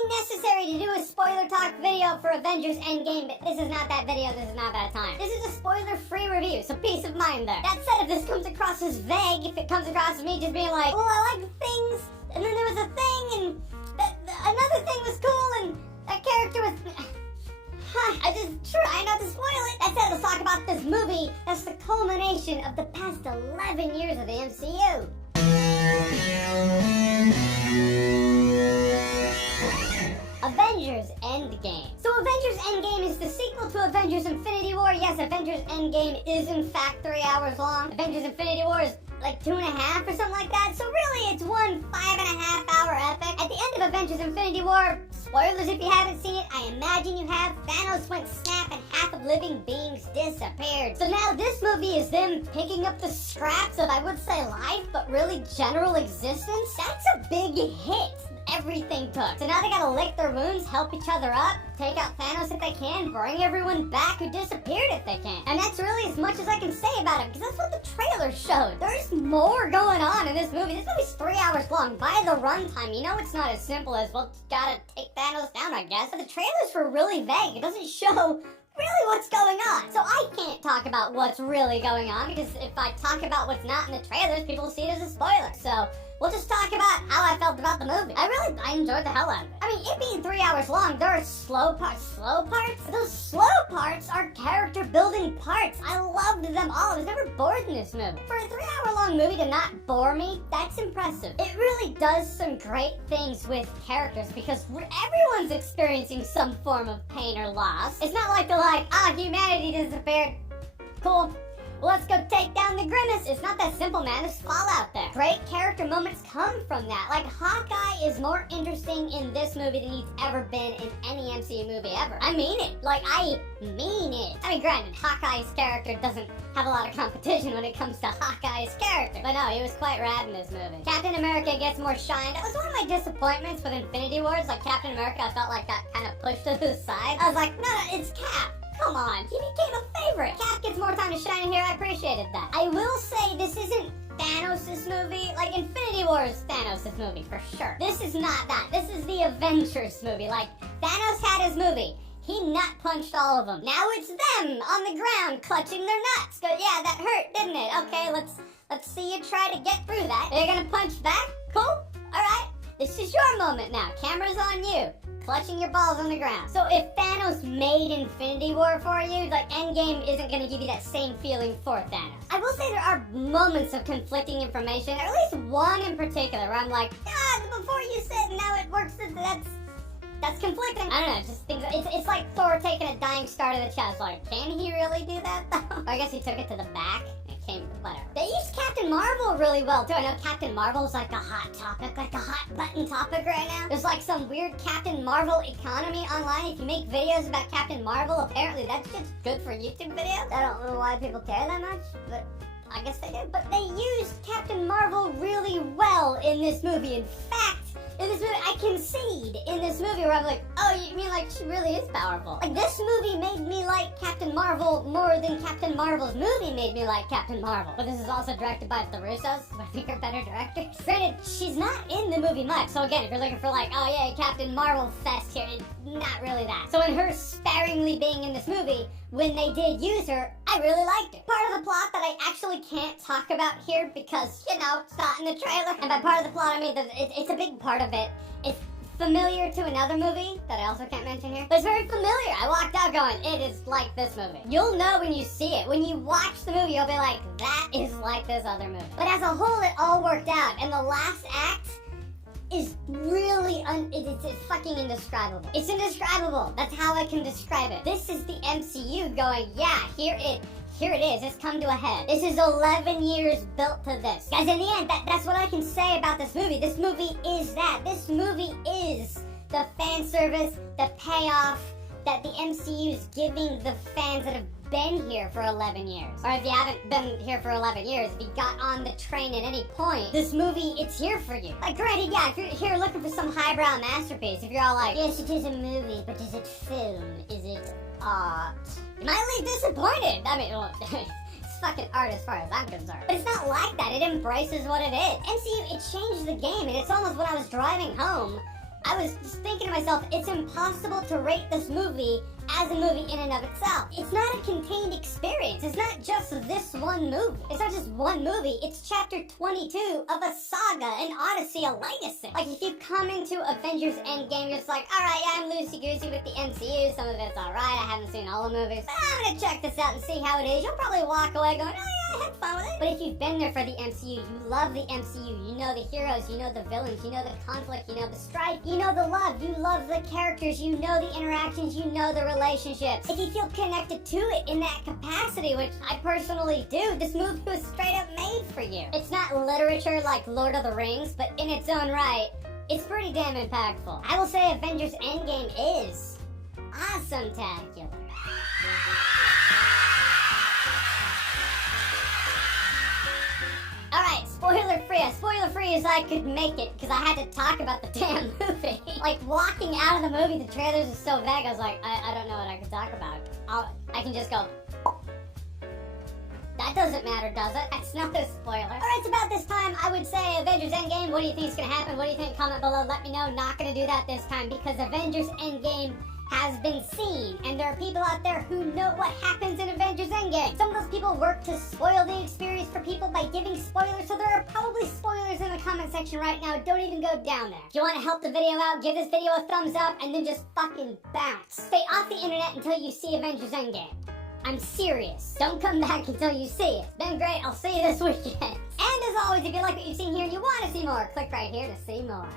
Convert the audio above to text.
really necessary to do a spoiler talk video for Avengers Endgame, but this is not that video, this is not that time. This is a spoiler-free review, so peace of mind there. That said, if this comes across as vague, if it comes across as me just being like, well, I like things, and then there was a thing, and another thing was cool, and that character was... I just try not to spoil it. That said, let's talk about this movie that's the culmination of the past 11 years of the MCU. Avengers Endgame. So Avengers Endgame is the sequel to Avengers Infinity War. Yes, Avengers Endgame is in fact 3 hours long. Avengers Infinity War is like 2.5 or something like that. So really it's one 5.5 hour epic. At the end of Avengers Infinity War, spoilers if you haven't seen it, I imagine you have, Thanos went snap and half of living beings disappeared. So now this movie is them picking up the scraps of, I would say life, but really general existence. That's a big hit. Everything took. So now they gotta lick their wounds, help each other up, take out Thanos if they can, bring everyone back who disappeared if they can. And that's really as much as I can say about it, because that's what the trailer showed. There's more going on in this movie. This movie's 3 hours long. By the runtime, you know it's not as simple as, well, gotta take Thanos down, I guess. But the trailers were really vague. It doesn't show really what's going on. So I can't talk about what's really going on, because if I talk about what's not in the trailers, people will see it as a spoiler. So we'll just talk about how I felt about the movie. I enjoyed the hell out of it. I mean, it being 3 hours long, there are slow parts. Slow parts? Those slow parts are character building parts. I loved them all. I was never bored in this movie. For a 3 hour long movie to not bore me, that's impressive. It really does some great things with characters, because everyone's experiencing some form of pain or loss. It's not like they're like, humanity disappeared. Cool. Well, let's go take down the Grimace. It's not that simple, man. There's fallout there. Great character moments come from that. Like, Hawkeye is more interesting in this movie than he's ever been in any MCU movie ever. I mean it. Like, I mean it. I mean, granted, Hawkeye's character doesn't have a lot of competition when it comes to Hawkeye's character. But no, he was quite rad in this movie. Captain America gets more shine. That was one of my disappointments with Infinity Wars. Like, Captain America, I felt like got kind of pushed to the side. I was like, no, it's Cap. Come on, he became a favorite. Cap gets more time to shine in here. I appreciated that. I will say this isn't Thanos' movie. Like, Infinity War is Thanos' movie for sure. This is not that. This is the Avengers movie. Like, Thanos had his movie. He nut punched all of them. Now it's them on the ground clutching their nuts. Go, yeah, that hurt, didn't it? Okay, let's see you try to get through that. They're gonna punch back? Cool. All right. This is your moment now. Camera's on you. Clutching your balls on the ground. So if Thanos made Infinity War for you, like, Endgame isn't going to give you that same feeling for Thanos. I will say there are moments of conflicting information, or at least one in particular, where I'm like, before you said now it works, that's conflicting. I don't know, just things, it's like Thor taking a dying star to the chest, like, can he really do that though? I guess he took it to the back. Whatever. They used Captain Marvel really well too. I know Captain Marvel's like a hot topic, like a hot button topic right now. There's like some weird Captain Marvel economy online. If you make videos about Captain Marvel, apparently that's just good for YouTube videos. I don't know why people care that much, but I guess they do. But they used Captain Marvel really well in this movie. In fact, in this movie, I concede in this movie where I'm like, oh, you mean like she really is powerful? Like, this movie made me like Captain Marvel more than Captain Marvel's movie made me like Captain Marvel. But this is also directed by the Russos, who I think are better directors. Granted, she's not in the movie much. So again, if you're looking for like, oh yeah, Captain Marvel fest here, it's not really that. So in her sparingly being in this movie, when they did use her, I really liked it. Part of the plot that I actually can't talk about here because, you know, it's not in the trailer. And by part of the plot, I mean that it's a big part of it. It's familiar to another movie that I also can't mention here. But it's very familiar. I walked out going, it is like this movie. You'll know when you see it. When you watch the movie, you'll be like, that is like this other movie. But as a whole, it all worked out. And the last act is really, it's fucking indescribable. It's indescribable. That's how I can describe it. This is the MCU going, yeah, here it is. It's come to a head. This is 11 years built to this. Guys, in the end, that's what I can say about this movie. This movie is that. This movie is the fan service, the payoff that the MCU is giving the fans that have been here for 11 years. Or if you haven't been here for 11 years, if you got on the train at any point, this movie, it's here for you. Like, granted, yeah, if you're here looking for some highbrow masterpiece, if you're all like, yes, it is a movie, but is it film? Is it art? You might leave disappointed. I mean, well, it's fucking art as far as I'm concerned. But it's not like that. It embraces what it is. MCU, it changed the game, and it's almost when I was driving home I was just thinking to myself, it's impossible to rate this movie as a movie in and of itself. It's not a contained experience. It's not just this one movie. It's not just one movie. It's chapter 22 of a saga, an odyssey, a legacy. Like, if you come into Avengers Endgame, you're just like, alright, yeah, I'm loosey-goosey with the MCU. Some of it's alright. I haven't seen all the movies. But I'm gonna check this out and see how it is. You'll probably walk away going, oh yeah, I had fun with it. But if you've been there for the MCU, you love the MCU. You know the heroes, you know the villains, you know the conflict, you know the strife, you know the love, you love the characters, you know the interactions, you know the relationships. If you feel connected to it in that capacity, which I personally do, this movie was straight up made for you. It's not literature like Lord of the Rings, but in its own right, it's pretty damn impactful. I will say Avengers Endgame is awesome-tacular. Alright, spoiler-free. As spoiler-free as I could make it, because I had to talk about the damn movie. Like, walking out of the movie, the trailers are so vague, I was like, I don't know what I can talk about. I can just go... That doesn't matter, does it? That's not a spoiler. Alright, it's about this time, I would say Avengers Endgame. What do you think is going to happen? What do you think? Comment below, let me know. Not going to do that this time, because Avengers Endgame has been seen, and there are people out there who know what happens in Avengers Endgame. Some of those people work to spoil the experience for people by giving spoilers, so there are probably spoilers in the comment section right now. Don't even go down there. If you want to help the video out, give this video a thumbs up, and then just fucking bounce. Stay off the internet until you see Avengers Endgame. I'm serious. Don't come back until you see it. It's been great. I'll see you this weekend. And as always, if you like what you've seen here and you want to see more, click right here to see more.